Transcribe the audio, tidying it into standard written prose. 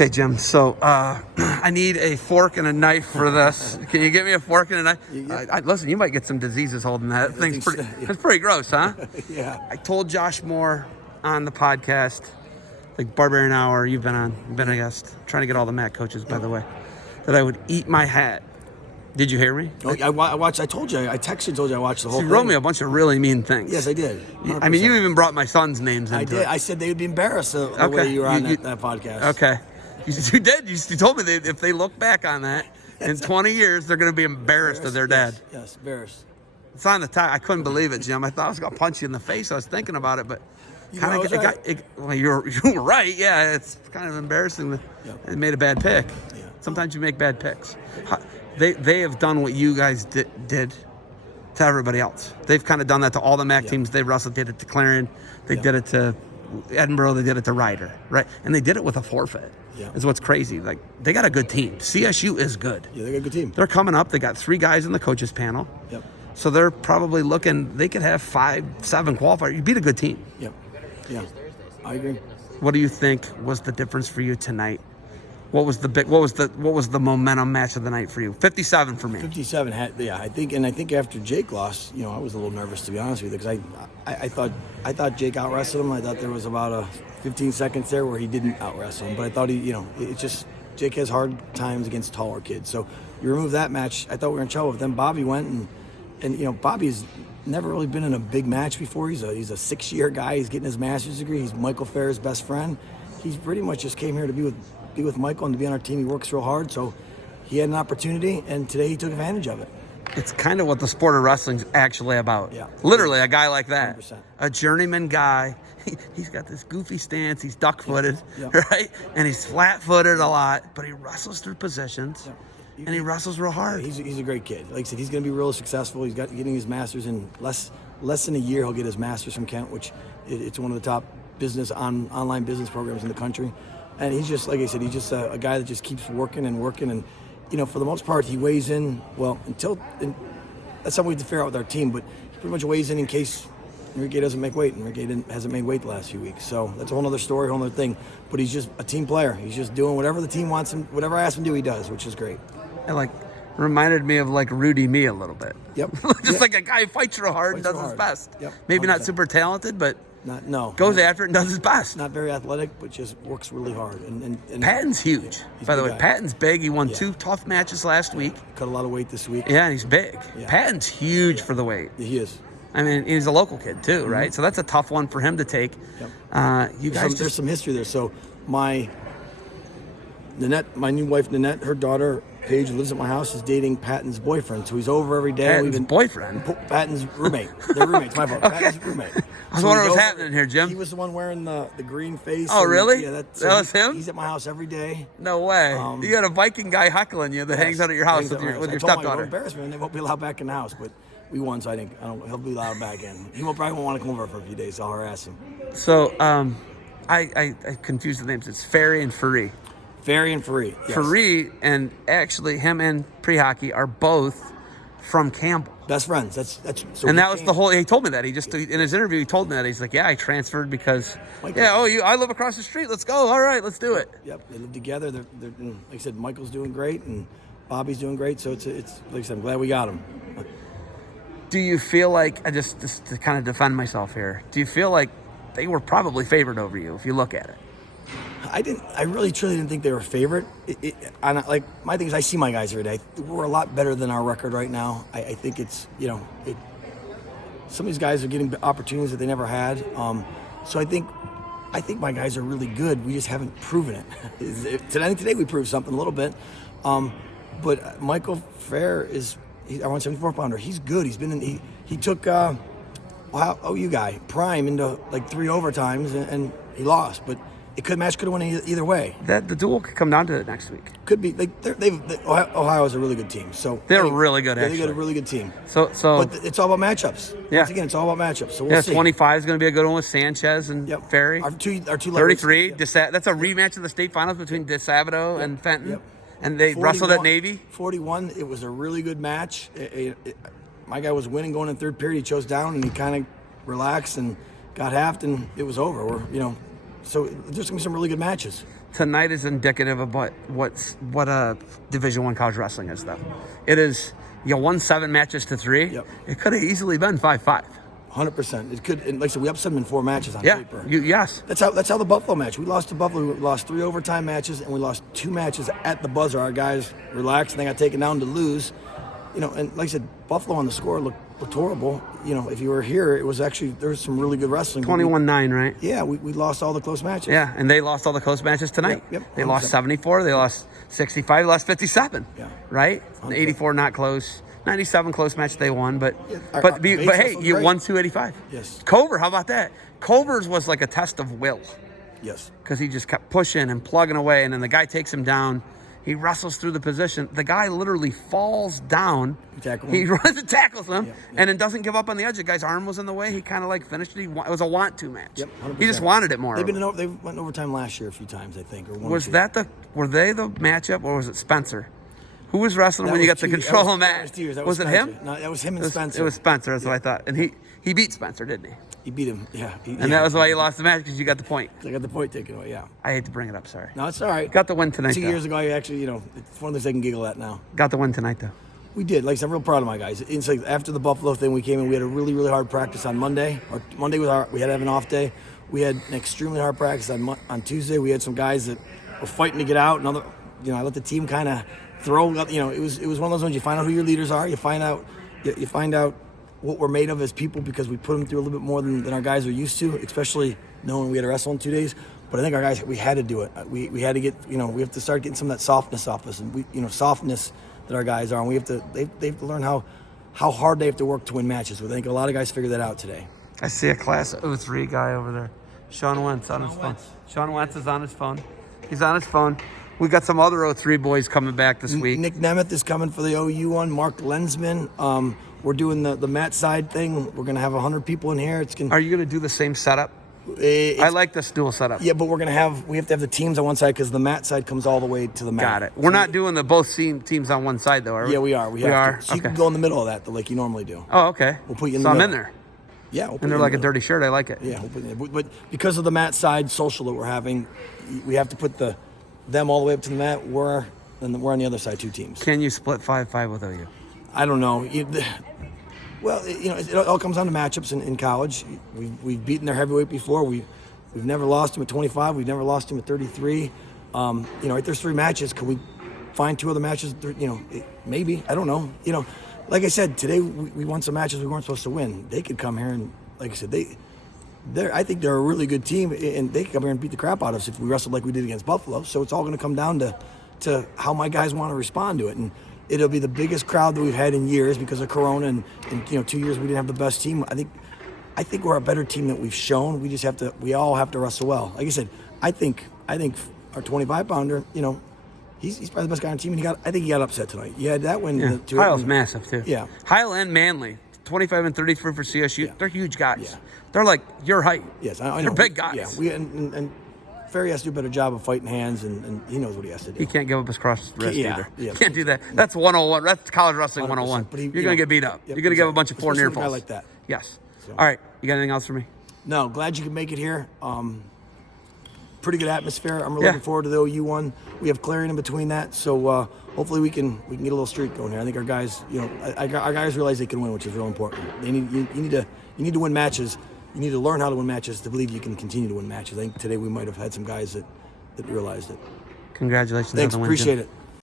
Okay, Jim. So I need a fork and a knife for this. Can you get me a fork and a knife? Listen, you might get some diseases holding that. It's pretty gross, huh? Yeah. I told Josh Moore on the podcast, like Barbarian Hour, you've been a guest, trying to get all the MAC coaches, by the way, that I would eat my hat. Did you hear me? Oh, I watched. I told you. I texted you. Told you I watched the whole thing. You wrote me a bunch of really mean things. Yes, I did. 100%. I mean, you even brought my son's names into it. I did. I said they would be embarrassed the way you were on that podcast. Okay. You did. You told me that if they look back on that in 20 years, they're going to be embarrassed of their dad. Yes, embarrassed. It's on the top. I couldn't believe it, Jim. I thought I was going to punch you in the face. I was thinking about it, but well, you're right. Yeah, it's kind of embarrassing that they made a bad pick. Yeah. Sometimes you make bad picks. They have done what you guys did to everybody else. They've kind of done that to all the MAC teams. They did it to Clarion. They did it to Edinburgh. They did it to Ryder, right? And they did it with a forfeit. Yeah. Is what's crazy. Like, they got a good team. CSU is good. Yeah, they got a good team. They're coming up. They got 3 guys in the coaches panel. Yep. So they're probably looking. They could have 5, 7 qualifiers. You beat a good team. Yep. Yeah, I agree. What do you think was the difference for you tonight? What was the momentum match of the night for you? 57 for me. 57 I think after Jake lost, I was a little nervous, to be honest with you, because I thought Jake out wrestled him. I thought there was about a 15 seconds there where he didn't out wrestle him, but I thought it's just Jake has hard times against taller kids. So you remove that match, I thought we were in trouble. But then Bobby went and Bobby's never really been in a big match before. He's a 6-year guy. He's getting his master's degree. He's Michael Fair's best friend. He's pretty much just came here to be with Michael and to be on our team. He works real hard, so he had an opportunity, and today he took advantage of it. It's kind of what the sport of wrestling's actually about. Yeah. Literally, a guy like that. 100%. A journeyman guy. He's got this goofy stance. He's duck-footed, right? And he's flat-footed a lot, but he wrestles through positions, and he wrestles real hard. Yeah, he's a great kid. Like I said, he's going to be really successful. He's getting his master's in less than a year. He'll get his master's from Kent, which it's one of the top online business programs in the country. And he's just, like I said, he's just a guy that just keeps working. And, for the most part, he weighs in, that's something we have to figure out with our team, but he pretty much weighs in case Enrique doesn't make weight. Enrique hasn't made weight the last few weeks. So that's a whole other story, a whole other thing. But he's just a team player. He's just doing whatever the team wants him, whatever I ask him to do, he does, which is great. And reminded me of Rudy Me a little bit. Yep. Like a guy who fights real hard and does his best. Yep. Maybe not super talented, but goes after it and does his best. Not very athletic, but just works really hard. And Patton's huge. By the way, guy. Patton's big. He won 2 tough matches last week. Cut a lot of weight this week. Yeah, and he's big. Yeah. Patton's huge for the weight. Yeah, he is. I mean, he's a local kid too, right? So that's a tough one for him to take. Yep. There's some history there. So my new wife Nanette, her daughter Paige, who lives at my house, is dating Patton's boyfriend. So he's over every day. Patton's boyfriend? Patton's roommate. They're roommates. My fault. Okay. Patton's roommate. I was wondering what's happening here, Jim. He was the one wearing the green face. Oh, really? Yeah, that was him? He's at my house every day. No way. You got a Viking guy heckling you that hangs out at your house with your stepdaughter. Embarrassment. They won't be allowed back in the house, but we won, so he'll be allowed back in. He probably won't want to come over for a few days, so I'll harass him. So I confused the names. It's Ferry and Faree. Ferry and Faree. Yes. Faree, and actually him and Pre-Hockey are both from Campbell. Best friends. So and that was the whole. He told me that. He just in his interview he told me that. He's like, I transferred because I live across the street. Let's go. All right, let's do it. Yep, they live together. They're like I said, Michael's doing great and Bobby's doing great. So it's like I said, I'm glad we got him. Do you feel like just to kind of defend myself here? Do you feel like they were probably favored over you if you look at it? I really truly didn't think they were favored. My thing is, I see my guys every day. We're a lot better than our record right now. I think it's some of these guys are getting opportunities that they never had. So I think my guys are really good. We just haven't proven it. Today we proved something a little bit. But Michael Fair is our 174 pounder. He's good. He's been in. He took OU guy Prime into 3 overtimes and he lost, but. Match could have went either way. The duel could come down to it next week. Could be. Ohio is a really good team. So they're really good. They got a really good team. So, but it's all about matchups. Yeah. Once again, it's all about matchups. So we'll see. 25 is going to be a good one with Sanchez and Ferry. Our two 33. That's a rematch of the state finals between DeSavito and Fenton, and they wrestled at Navy. 41. It was a really good match. My guy was winning going in third period. He chose down and he kind of relaxed and got halved, and it was over. So there's going to be some really good matches. tonight is indicative of what a Division I college wrestling is, though. It is, you won 7 matches to 3. Yep. It could have easily been 5-5. 100%. It could, and like I said, we upset them in 4 matches on Yeah, paper. yes. That's how the Buffalo match. We lost to Buffalo. We lost 3 overtime matches, and we lost 2 matches at the buzzer. Our guys relaxed, and they got taken down to lose. You know, and like I said, Buffalo on the score looked horrible. You know, if you were here, it was actually, there was some really good wrestling. 21-9, right? Yeah, we lost all the close matches. Yeah, and they lost all the close matches tonight. Yep, They lost 100%. 74, they lost 65, they lost 57. Yeah. Right? 84 not close. 97 close match they won, but our but base hey, wrestled you great. won 285. Yes. Culver, how about that? Culver's was like a test of will. Yes. Because he just kept pushing and plugging away, and then the guy takes him down. He wrestles through the position. The guy literally falls down. He runs and tackles him, and then doesn't give up on the edge. The guy's arm was in the way. He kind of like finished it. It was a want-to match. Yep, 100%. He just wanted it more. They went overtime last year a few times, I think. Or one Was or two. that were they the matchup, or was it Spencer? Who was wrestling That when you was got the 2 control that of match? was it Spencer. him? No, that was him and Spencer. It was Spencer. That's what I thought. And he beat Spencer, didn't he? He beat him. Yeah. And that was why he lost the match, because you got the point. I got the point taken away. Yeah. I hate to bring it up. Sorry. No, it's all right. Got the win tonight. 2 though. years ago, I actually, it's one of those I can giggle at now. Got the win tonight, though. We did. Like I said, I'm real proud of my guys. It's like after the Buffalo thing, we came in. We had a really, really hard practice on Monday. Monday was we had to have an off day. We had an extremely hard practice on Tuesday. We had some guys that were fighting to get out. Another, I let the team kind of throw. It was one of those ones. You find out who your leaders are. You find out what we're made of as people, because we put them through a little bit more than our guys are used to, especially knowing we had to wrestle in 2 days. But I think our guys, we had to do it. We had to get, we have to start getting some of that softness off us, and softness that our guys are, and they have to learn how hard they have to work to win matches. I think a lot of guys figured that out today. I see a class 03 guy over there. Sean Wentz on his phone. Sean Wentz is on his phone. He's on his phone. We got some other 03 boys coming back this week. Nick Nemeth is coming for the OU one. Mark Lensman. We're doing the mat side thing. We're going to have 100 people in here. Are you going to do the same setup? I like this dual setup. Yeah, but we have to have the teams on one side, because the mat side comes all the way to the mat. Got it. We're not doing the both teams on one side, though, are we? Yeah, we are. We are. So you Okay. can go in the middle of that, like you normally do. Oh, okay. We'll put you in so the I'm middle. in there. Yeah. We'll put And you they're in like the a middle. dirty shirt. I like it. Yeah, we'll put you in there. But because of the mat side social that we're having, we have to put them all the way up to the mat. We're on the other side, 2 teams. Can you split 5-5 with OU? I don't know. Well, it all comes down to matchups in college. We've beaten their heavyweight before. We've never lost them at 25. We've never lost them at 33. Right, there's 3 matches. Could we find 2 other matches? Maybe. I don't know. Like I said, today we won some matches we weren't supposed to win. They could come here and, like I said, I think they're a really good team, and they could come here and beat the crap out of us if we wrestled like we did against Buffalo. So it's all going to come down to how my guys want to respond to it. And it'll be the biggest crowd that we've had in years because of Corona, and 2 years we didn't have the best team. I think we're a better team than we've shown. We all have to wrestle well. Like I said, I think our 25-pounder, he's probably the best guy on the team, and I think he got upset tonight. Yeah, that win. Yeah. Heil's massive, too. Yeah. Heil and Manley, 25 and 33 for CSU. Yeah. They're huge guys. Yeah. They're like your height. Yes, I know. They're big guys. Yeah, and Ferry has to do a better job of fighting hands, and he knows what he has to do. He can't give up his cross wrist either. Yeah. Can't do that. That's 101. That's college wrestling 101. But You're going to get beat up. Yep, You're going to give a bunch of 4 especially near with a guy falls. like that. Yes. So. All right. You got anything else for me? No, glad you could make it here. Pretty good atmosphere. I'm really looking forward to the OU one. We have Clarion in between that, so hopefully we can get a little streak going here. I think our guys, our guys realize they can win, which is real important. You need to win matches. You need to learn how to win matches to believe you can continue to win matches. I think today we might have had some guys that realized it. Congratulations. Thanks, on the win, appreciate Jim. it.